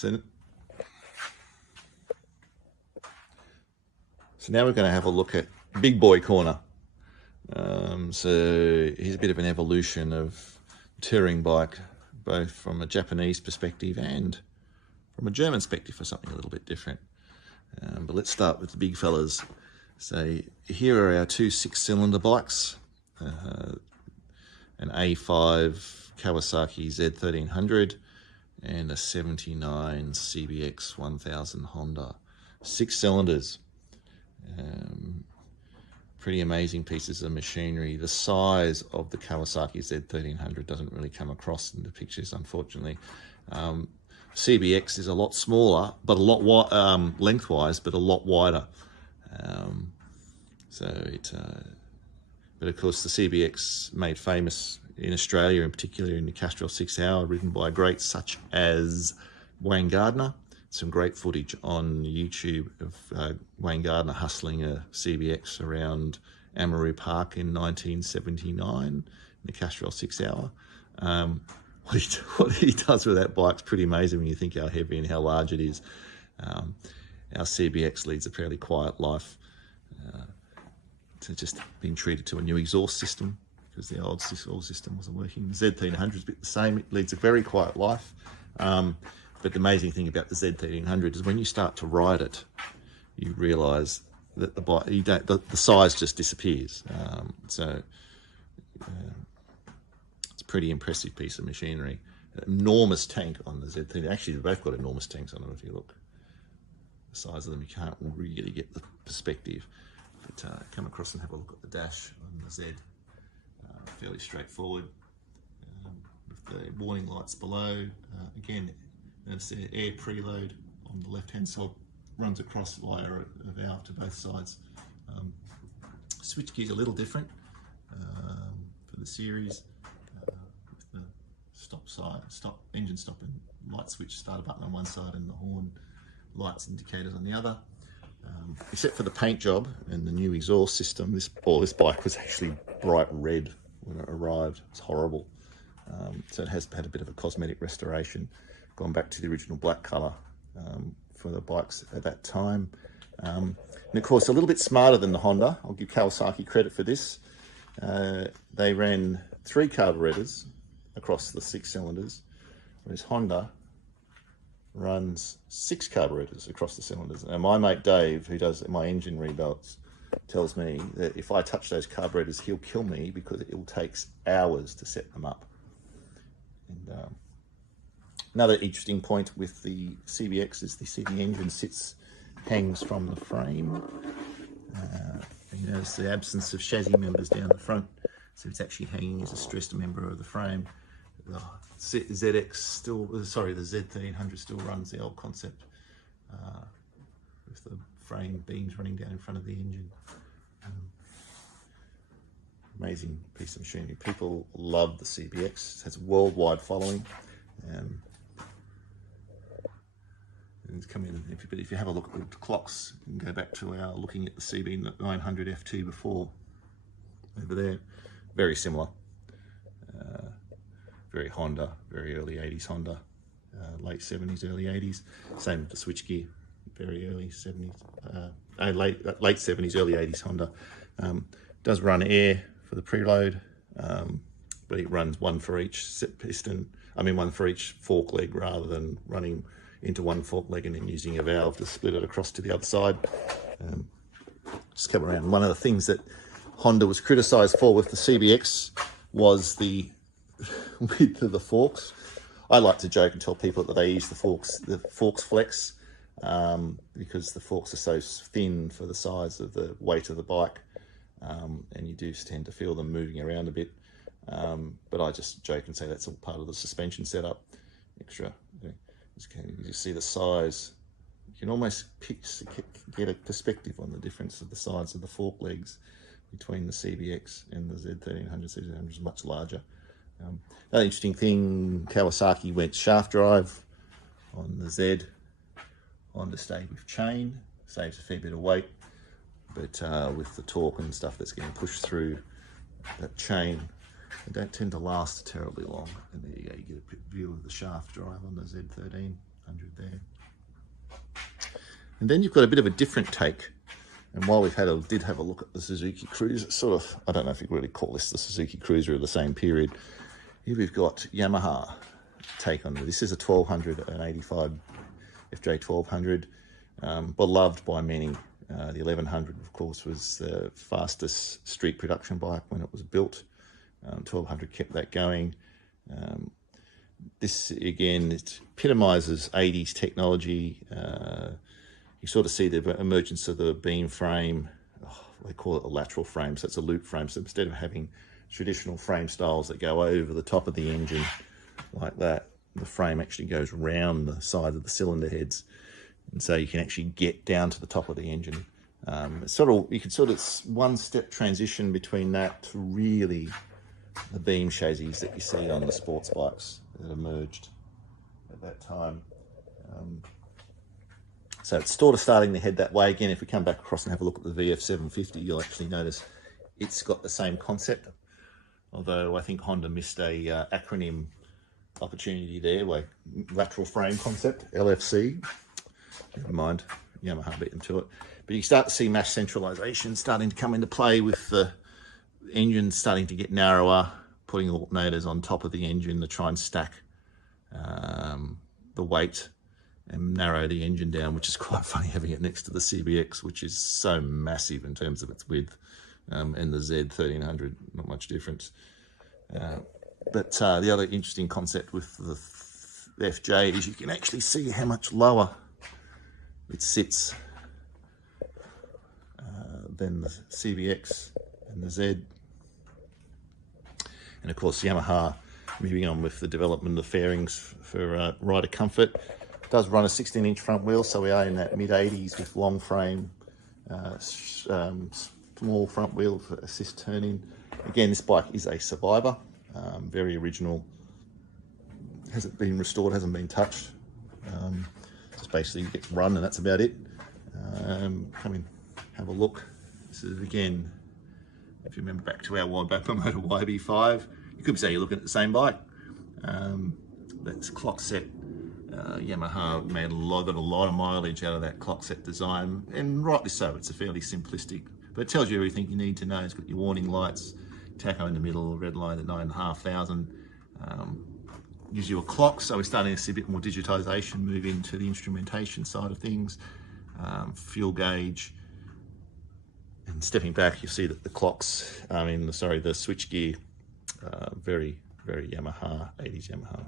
So now we're going to have a look at Big Boy Corner. So here's a bit of an evolution of touring bike, both from a Japanese perspective and from a German perspective for something a little bit different. But let's start with the big fellas. So here are our two 6-cylinder bikes, an A5 Kawasaki Z1300 and a 79 CBX 1000 Honda. 6 cylinders. Pretty amazing pieces of machinery. The size of the Kawasaki Z1300 doesn't really come across in the pictures, unfortunately. CBX is a lot smaller, but a lot lengthwise, but a lot wider. But of course, the CBX made famous in Australia, in particular in the Castrol 6 Hour, ridden by greats such as Wayne Gardner. Some great footage on YouTube of Wayne Gardner hustling a CBX around Amaroo Park in 1979 in the Castrol 6 Hour. What he does with that bike's pretty amazing when you think how heavy and how large it is. Our CBX leads a fairly quiet life. It's just been treated to a new exhaust system because the old exhaust system wasn't working. The Z1300 is a bit the same. It leads a very quiet life. But the amazing thing about the Z1300 is when you start to ride it, you realise that the bike, the size just disappears. It's a pretty impressive piece of machinery. An enormous tank on the Z13. Actually, they've both got enormous tanks on them if you look. The size of them, you can't really get the perspective. But come across and have a look at the dash on the Z. Fairly straightforward. With the warning lights below. Again, notice the air preload on the left-hand side runs across via a valve to both sides. Switch gear's a little different for the series. With the engine stop and light switch starter button on one side and the horn lights indicators on the other. Except for the paint job and the new exhaust system, this bike was actually bright red when it arrived. It's horrible. So it has had a bit of a cosmetic restoration, gone back to the original black colour for the bikes at that time. And of course, a little bit smarter than the Honda. I'll give Kawasaki credit for this. They ran 3 carburetors across the 6 cylinders, whereas Honda runs 6 carburetors across the cylinders. And my mate Dave, who does my engine rebuilds, tells me that if I touch those carburetors, he'll kill me because it will take hours to set them up. And another interesting point with the CBX is the engine hangs from the frame. You notice the absence of chassis members down the front, so it's actually hanging as a stressed member of the frame. The ZX still, the Z1300 still runs the old concept with the frame beams running down in front of the engine. Amazing piece of machinery. People love the CBX. It has a worldwide following. And come in, if you have a look at the clocks, you can go back to our looking at the CB900 F2 before. Over there, very similar. Very Honda, very early 80s Honda, late 70s, early 80s. Same with the switchgear, very early 70s, late 70s, early 80s Honda. Does run air for the preload, but it runs one for each one for each fork leg rather than running into one fork leg and then using a valve to split it across to the other side. Just come around. One of the things that Honda was criticised for with the CBX was the width of the forks. I like to joke and tell people that they use the forks flex because the forks are so thin for the size of the weight of the bike, and you do tend to feel them moving around a bit. But I just joke and say that's all part of the suspension setup. Extra, you just see the size. You can almost get a perspective on the difference of the size of the fork legs between the CBX and the Z1300. Z1300 is much larger. Another interesting thing, Kawasaki went shaft drive on the Z. Honda stayed with chain, saves a fair bit of weight, but with the torque and stuff that's getting pushed through that chain, they don't tend to last terribly long. And there you go, you get a view of the shaft drive on the Z13. there. And then you've got a bit of a different take. And while we've did have a look at the Suzuki Cruiser, sort of, I don't know if you really call this the Suzuki Cruiser of the same period. Here we've got Yamaha take on it. This is a 1285 FJ1200, beloved by many. The 1100, of course, was the fastest street production bike when it was built. 1200 kept that going. This, again, it epitomizes 80s technology. You sort of see the emergence of the beam frame. They call it a lateral frame, so it's a loop frame. So instead of having traditional frame styles that go over the top of the engine like that, the frame actually goes round the side of the cylinder heads. And so you can actually get down to the top of the engine. You can sort of one-step transition between that to really the beam chassis that you see on the sports bikes that emerged at that time. So it's sort of starting to head that way. Again, if we come back across and have a look at the VF750, you'll actually notice it's got the same concept. Although I think Honda missed a acronym opportunity there, like lateral frame concept, LFC. Never mind, Yamaha beat them to it. But you start to see mass centralization starting to come into play with the engine starting to get narrower, putting alternators on top of the engine to try and stack the weight and narrow the engine down, which is quite funny having it next to the CBX, which is so massive in terms of its width, and the Z1300, not much difference. But the other interesting concept with the FJ is you can actually see how much lower it sits than the CBX and the Z. And of course, Yamaha, moving on with the development of the fairings for rider comfort, does run a 16-inch front wheel, so we are in that mid-80s with long frame, small front wheel for assist turning. Again, this bike is a survivor, very original, hasn't been restored, hasn't been touched, just basically gets run and that's about it. Come in, have a look. This is, again, if you remember back to our Wildbapper Motor YB5, you could say you're looking at the same bike. That's clock set. Yamaha made got a lot of mileage out of that clock set design, and rightly so. It's a fairly simplistic, but it tells you everything you need to know. It's got your warning lights, tacho in the middle, red line at 9,500. Gives you a clock, so we're starting to see a bit more digitization move into the instrumentation side of things. Fuel gauge, and stepping back, you see that the clocks, the switch gear, very, very Yamaha, 80s Yamaha.